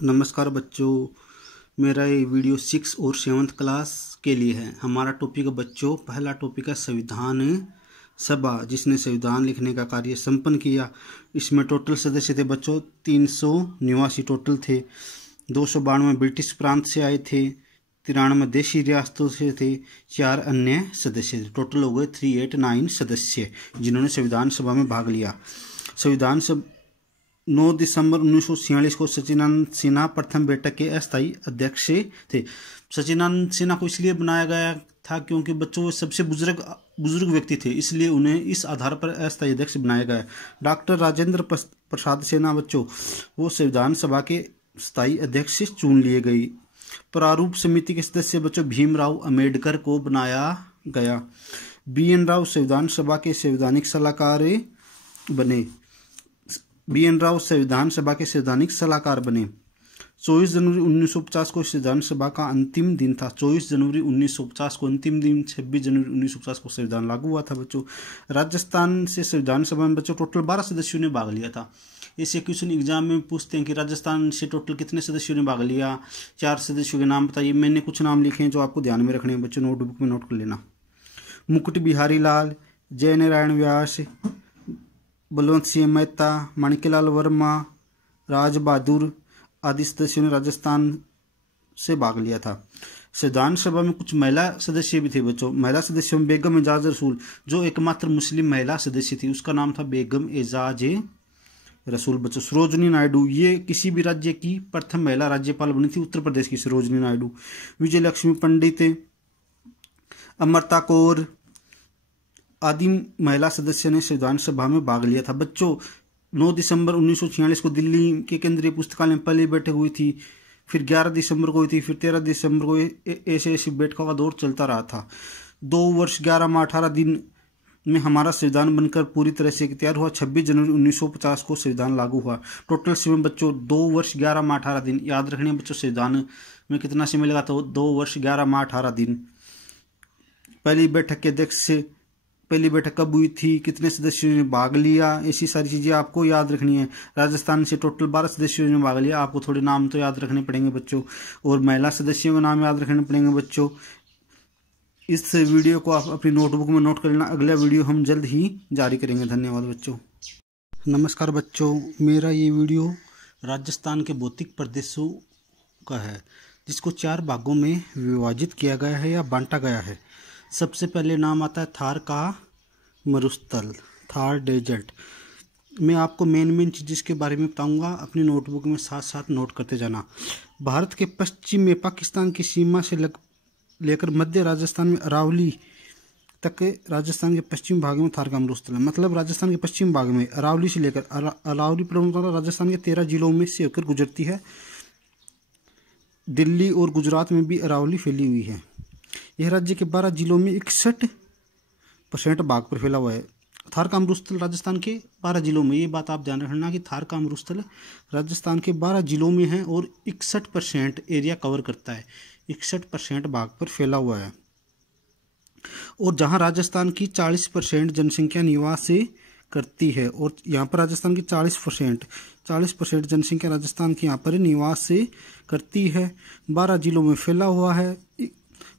नमस्कार बच्चों, मेरा ये वीडियो 6 और 7th क्लास के लिए है। हमारा टॉपिक है बच्चों, पहला टॉपिक है संविधान सभा, जिसने संविधान लिखने का कार्य संपन्न किया। इसमें टोटल सदस्य थे बच्चों 389 टोटल थे। 292 ब्रिटिश प्रांत से आए थे, 93 देशी रियासतों से थे, 4 अन्य सदस्य थे। टोटल हो गए 389 सदस्य जिन्होंने संविधान सभा में भाग लिया। संविधान सभा 9 दिसंबर 1946 को सचिदानंद सिन्हा प्रथम बैठक के अस्थायी अध्यक्ष थे। सचिदानंद सिन्हा को इसलिए बनाया गया था क्योंकि बच्चों वो सबसे बुजुर्ग व्यक्ति थे, इसलिए उन्हें इस आधार पर अस्थायी अध्यक्ष बनाया गया। डॉक्टर राजेंद्र प्रसाद सिन्हा बच्चों वो संविधान सभा के स्थायी अध्यक्ष से चुन लिए गई। प्रारूप समिति के सदस्य बच्चों भीमराव अम्बेडकर को बनाया गया। BN राव संविधान सभा के संवैधानिक सलाहकार बने। BN राव संविधान सभा के संवैधानिक सलाहकार बने। 24 जनवरी 1950 को संविधान सभा का अंतिम दिन था। 24 जनवरी 1950 को अंतिम दिन, 26 जनवरी 1950 को संविधान लागू हुआ था बच्चों। राजस्थान से संविधान सभा में बच्चों टोटल 12 सदस्यों ने भाग लिया था। ऐसे क्वेश्चन एग्जाम में पूछते हैं कि राजस्थान से टोटल कितने सदस्यों ने भाग लिया। 4 सदस्यों के नाम बताइए। मैंने कुछ नाम लिखे हैं जो आपको ध्यान में रखने हैं बच्चों, नोटबुक में नोट कर लेना। मुकुट बिहारी लाल, जय नारायण व्यास, बलवंत सिंह मेहता, माणिक्यलाल वर्मा, राज बहादुर आदि सदस्यों ने राजस्थान से भाग लिया था। संविधान सभा में कुछ महिला सदस्य भी थे बच्चों। महिला सदस्यों में बेगम एजाज रसूल, जो एकमात्र मुस्लिम महिला सदस्य थी, उसका नाम था बेगम एजाज रसूल बच्चों। सरोजनी नायडू, ये किसी भी राज्य की प्रथम महिला राज्यपाल बनी थी, उत्तर प्रदेश की सरोजनी नायडू। विजय लक्ष्मी पंडित, अमृता कौर आदि महिला सदस्य ने संविधान सभा में भाग लिया था बच्चों। 9 दिसंबर 1946 को दिल्ली के केंद्रीय पुस्तकालय में पहली बैठक हुई थी। फिर 11 दिसंबर को हुई थी, फिर 13 दिसंबर को ऐसे बैठकों का दौर चलता रहा था। 2 वर्ष 11 माह 18 दिन में हमारा संविधान बनकर पूरी तरह से तैयार हुआ। 26 जनवरी 1950 को संविधान लागू हुआ। टोटल समय बच्चों 2 वर्ष 11 माह 18 दिन। याद रखने बच्चों, संविधान में कितना समय लगा था? 2 वर्ष 11 माह 18 दिन। पहली बैठक के अध्यक्ष से पहली बैठक कब हुई थी, कितने सदस्यों ने भाग लिया, ऐसी सारी चीज़ें आपको याद रखनी है। राजस्थान से टोटल 12 सदस्यों ने भाग लिया। आपको थोड़े नाम तो याद रखने पड़ेंगे बच्चों, और महिला सदस्यों के नाम याद रखने पड़ेंगे बच्चों। इस वीडियो को आप अपनी नोटबुक में नोट कर लेना। अगला वीडियो हम जल्द ही जारी करेंगे। धन्यवाद बच्चों। नमस्कार बच्चों, मेरा ये वीडियो राजस्थान के भौतिक प्रदेशों का है, जिसको 4 भागों में विभाजित किया गया है या बांटा गया है। सबसे पहले नाम आता है थार का मरुस्थल, थार डेजर्ट। मैं आपको मेन चीज़ के बारे में बताऊंगा, अपनी नोटबुक में साथ साथ नोट करते जाना। भारत के पश्चिम में पाकिस्तान की सीमा से लेकर मध्य राजस्थान में अरावली तक के राजस्थान के पश्चिम भाग में थार का मरुस्थल है। मतलब राजस्थान के पश्चिम भाग में अरावली से लेकर अरावली प्रमुखतः राजस्थान के 13 जिलों में से होकर गुजरती है। दिल्ली और गुजरात में भी अरावली फैली हुई है। यह राज्य के 12 जिलों में 61% भाग पर फैला हुआ है। थार का मरुस्थल राजस्थान के 12 जिलों में, ये बात आप ध्यान रखना कि थार का मरुस्थल राजस्थान के 12 जिलों में है और 61% एरिया कवर करता है। 61% भाग पर फैला हुआ है। और जहां राजस्थान की 40% जनसंख्या निवास से करती है, और यहाँ पर राजस्थान की 40% जनसंख्या राजस्थान की यहाँ पर निवास से करती है। 12 जिलों में फैला हुआ है।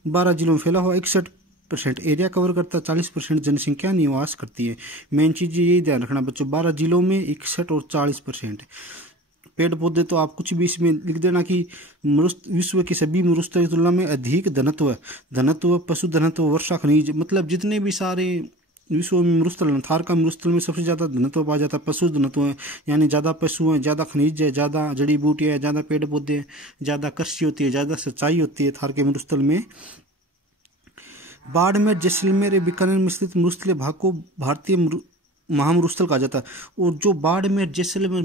61% एरिया कवर करता है, 40% जनसंख्या निवास करती है। मेन चीज़ यही ध्यान रखना बच्चों, 12 जिलों में 61 और 40%। पेड़ पौधे तो आप कुछ भी इसमें लिख देना कि विश्व के सभी मरुस्थल की तुलना में अधिक धनत्व, पशु धनत्व, वर्षा खनिज, मतलब जितने भी सारे विश्व में मरुस्थल है, थार का मरुस्थल में सबसे ज़्यादा धनत्व पाया जाता है। पशु धनत्व है, यानी ज़्यादा पशु हैं, ज़्यादा खनिज है, ज़्यादा जड़ी बूटियाँ, ज़्यादा पेड़ पौधे हैं, ज़्यादा कृषि होती है, ज़्यादा सिंचाई होती है थार के मरुस्थल में। बाड़मेर, जैसलमेर, बीकानेर में स्थित मरुस्थलीय भाग को भारतीय महामरुस्थल कहा जाता है। और जो बाड़मेर, जैसलमेर,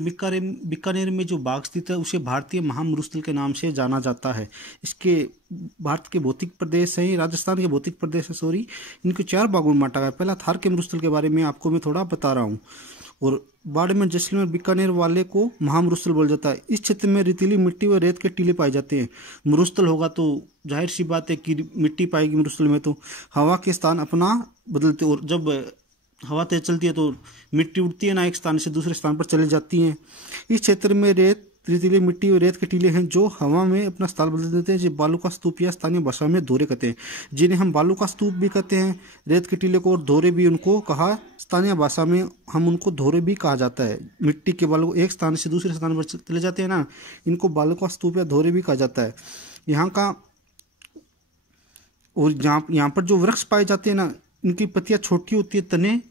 बीकानेर में जो भाग स्थित है उसे भारतीय महामरुस्थल के नाम से जाना जाता है। इसके भारत के भौतिक प्रदेश हैं, राजस्थान के भौतिक प्रदेश है, सॉरी, इनको 4 भागों में बांटा गया। पहला थार के मरुस्थल के बारे में आपको मैं थोड़ा बता रहा हूँ। और बाड़मेर, जैसलमेर, बीकानेर वाले को महामरुस्थल बोला जाता है। इस क्षेत्र में रेतीली मिट्टी व रेत के टीले पाए जाते हैं। मरुस्थल होगा तो जाहिर सी बात है कि मिट्टी पाएगी मरुस्थल में, तो हवा के स्थान अपना बदलते, और जब हवा तेज चलती है तो मिट्टी उड़ती है ना, एक स्थान से दूसरे स्थान पर चली जाती है। इस क्षेत्र में रेत रेतीली मिट्टी और रेत के टीले हैं जो हवा में अपना स्थान बदल देते हैं। जो बालू का स्तूप या स्थानीय भाषा में धोरे कहते हैं, जिन्हें हम बालू का स्तूप भी कहते हैं। रेत के टीले को और धोरे भी उनको कहा, स्थानीय भाषा में हम उनको धोरे भी कहा जाता है। मिट्टी के बालू एक स्थान से दूसरे स्थान पर चले जाते हैं ना, इनको बालू का स्तूप या धोरे भी कहा जाता है। यहाँ का और यहाँ पर जो वृक्ष पाए जाते हैं ना, इनकी पत्तियाँ छोटी होती है, तने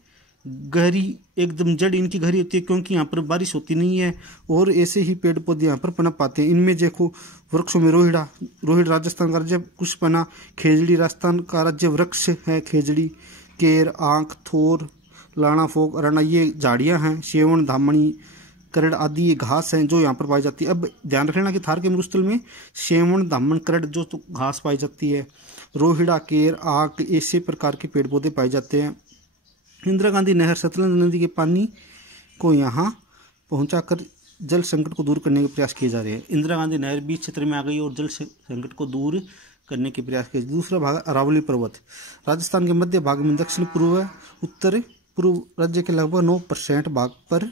गहरी, एकदम जड़ इनकी गहरी होती है, क्योंकि यहाँ पर बारिश होती नहीं है और ऐसे ही पेड़ पौधे यहाँ पर पनप पाते हैं। इनमें देखो वृक्षों में रोहिड़ राजस्थान का राज्य पुष्पना, खेजड़ी राजस्थान का राज्य वृक्ष है, खेजड़ी, केर, आंख, थोर, लाना, फोक, अरणा ये झाड़ियाँ हैं। सेवण, धामणी, करड़ आदि ये घास हैं जो यहाँ पर पाई जाती है। अब ध्यान रखना कि थार के मरुस्थल में सेवण, धामण, करड़ जो तो घास पाई जाती है। रोहिड़ा, केर, आंख ऐसे प्रकार के पेड़ पौधे पाए जाते हैं। इंदिरा गांधी नहर सतलज नदी के पानी को यहाँ पहुँचाकर जल संकट को दूर करने के प्रयास किए जा रहे हैं। इंदिरा गांधी नहर बीच क्षेत्र में आ गई और जल संकट को दूर करने के प्रयास किए। दूसरा भाग अरावली पर्वत, राजस्थान के मध्य भाग में दक्षिण पूर्व उत्तर पूर्व राज्य के लगभग 9% भाग पर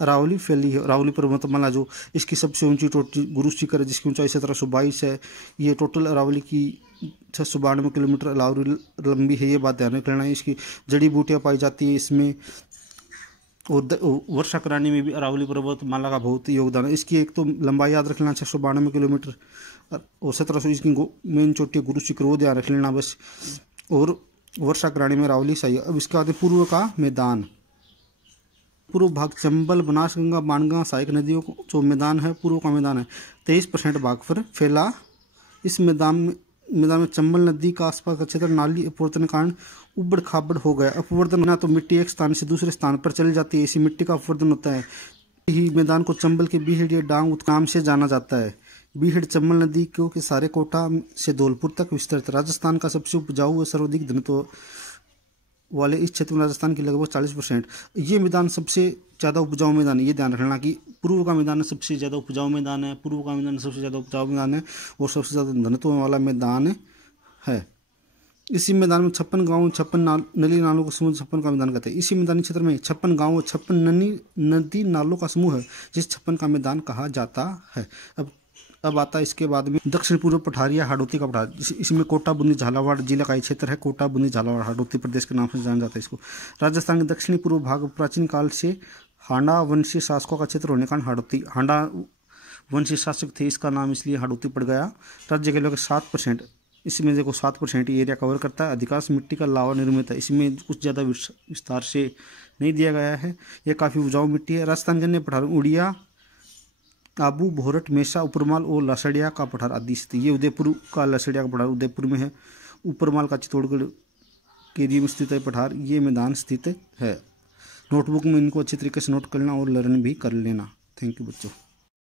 अरावली फैली है। अरावली पर्वतमाला जो इसकी सबसे ऊंची चोटी गुरु शिखर है, जिसकी ऊंचाई 1722 है। ये टोटल अरावली की 692 किलोमीटर अरावली लंबी है, ये बात ध्यान रखना है। इसकी जड़ी बूटियाँ पाई जाती है इसमें, और वर्षा कराने में भी अरावली पर्वतमाला का बहुत योगदान है। इसकी एक तो लंबाई याद रख लेना 692 किलोमीटर और 1700 इसकी मेन चोटी गुरु शिखर, वो ध्यान रख लेना बस। और वर्षा कराने में अरावली सही। अब इसके बाद पूर्व का मैदान, पूर्व भाग चंबल, बनासगंगा, बाणगंगा, सहायक नदियों को जो मैदान है पूर्व का मैदान है 23% भाग पर फैला। इस मैदान में चंबल नदी का आसपास का क्षेत्र नाली अपवर्तन के कारण उबड़ खाबड़ हो गया। अपवर्तन ना तो मिट्टी एक स्थान से दूसरे स्थान पर चली जाती है, इसी मिट्टी का अपवर्तन होता है। ही मैदान को चंबल के बीहड़ या डांग नाम से जाना जाता है। बीहड़ चंबल नदी के सारे कोटा से धौलपुर तक विस्तृत। राजस्थान का सबसे उपजाऊ व सर्वाधिक घनत्व वाले इस क्षेत्र में राजस्थान की लगभग 40%। ये मैदान सबसे ज़्यादा उपजाऊ मैदान है, ये ध्यान रखना कि पूर्व का मैदान सबसे ज़्यादा उपजाऊ मैदान है, पूर्व का मैदान सबसे ज़्यादा उपजाऊ मैदान है और सबसे ज़्यादा घनत्व वाला मैदान है। इसी मैदान में 56 गाँव, 56 नदी नालों का समूह 56 का मैदान कहते हैं। इसी मैदानी क्षेत्र में 56 गाँव और 56 नदी नालों का समूह है, जिस 56 का मैदान कहा जाता है। अब आता है इसके बाद में दक्षिण पूर्व पठारिया हाड़ौती का पठार, इसमें कोटा, बूंदी, झालावाड़ जिला का क्षेत्र है। कोटा, बूंदी, झालावाड़ हाड़ौती प्रदेश के नाम से जाना जाता है इसको। राजस्थान के दक्षिणी पूर्व भाग प्राचीन काल से हांडा वंशीय शासकों का क्षेत्र होने के कारण हाड़ौती, हांडा वंशीय शासक थे, इसका नाम इसलिए हाड़ौती पड़ गया। राज्य के लगभग 7%, इसमें देखो 7% एरिया कवर करता है। अधिकांश मिट्टी का लावा निर्मित है, इसमें कुछ ज़्यादा विस्तार से नहीं दिया गया है। यह काफ़ी उपजाऊ मिट्टी है। राजस्थान के अन्य पठार उड़िया, आबू, भोरट, मेसा, उपरमाल और लसड़िया का पठार आदि स्थित। ये उदयपुर का लसड़िया का पठार उदयपुर में है। उपरमाल का चित्तौड़गढ़ के एरिया में स्थित है पठार। ये मैदान स्थित है। नोटबुक में इनको अच्छी तरीके से नोट कर लेना और लर्न भी कर लेना। थैंक यू बच्चों।